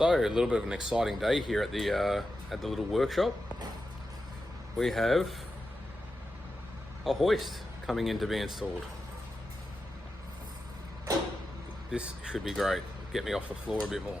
So a little bit of an exciting day here at the little workshop. We have a hoist coming in to be installed. This should be great. Get me off the floor a bit more.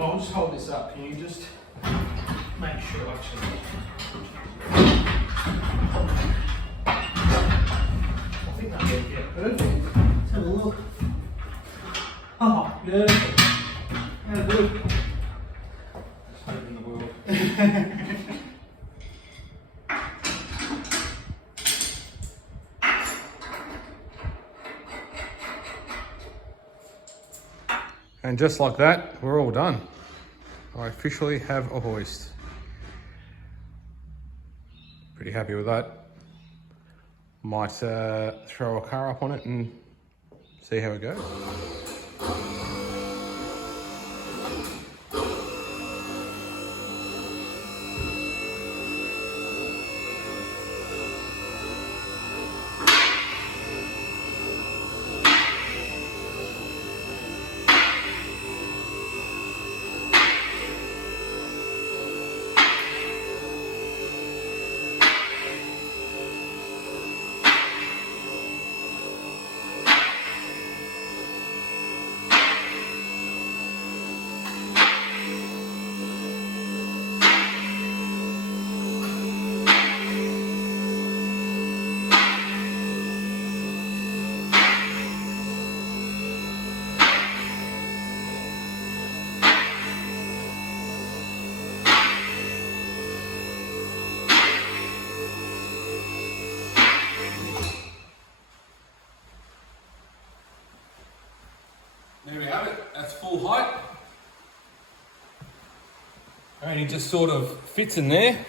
I'll just hold this up. Can you just make sure actually? I think that'll be perfect. Let's have a look. Oh, beautiful. How good. Just hope in the world. And just like that, we're all done. I officially have a hoist. Pretty happy with that. Might throw a car up on it and see how it goes. There we have it, that's full height. And he just sort of fits in there.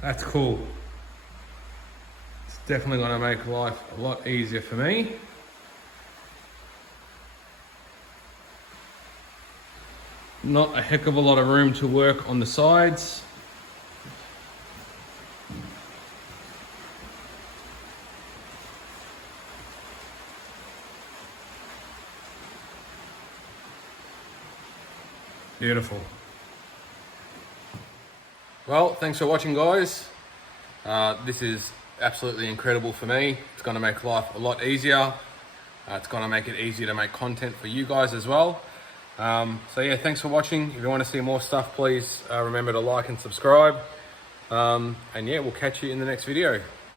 That's cool. It's definitely going to make life a lot easier for me. Not a heck of a lot of room to work on the sides. Beautiful. Well, thanks for watching, guys. This is absolutely incredible for me. It's going to make life a lot easier. It's going to make it easier to make content for you guys as well. So yeah, thanks for watching. If you want to see more stuff, please remember to like and subscribe. And yeah, we'll catch you in the next video.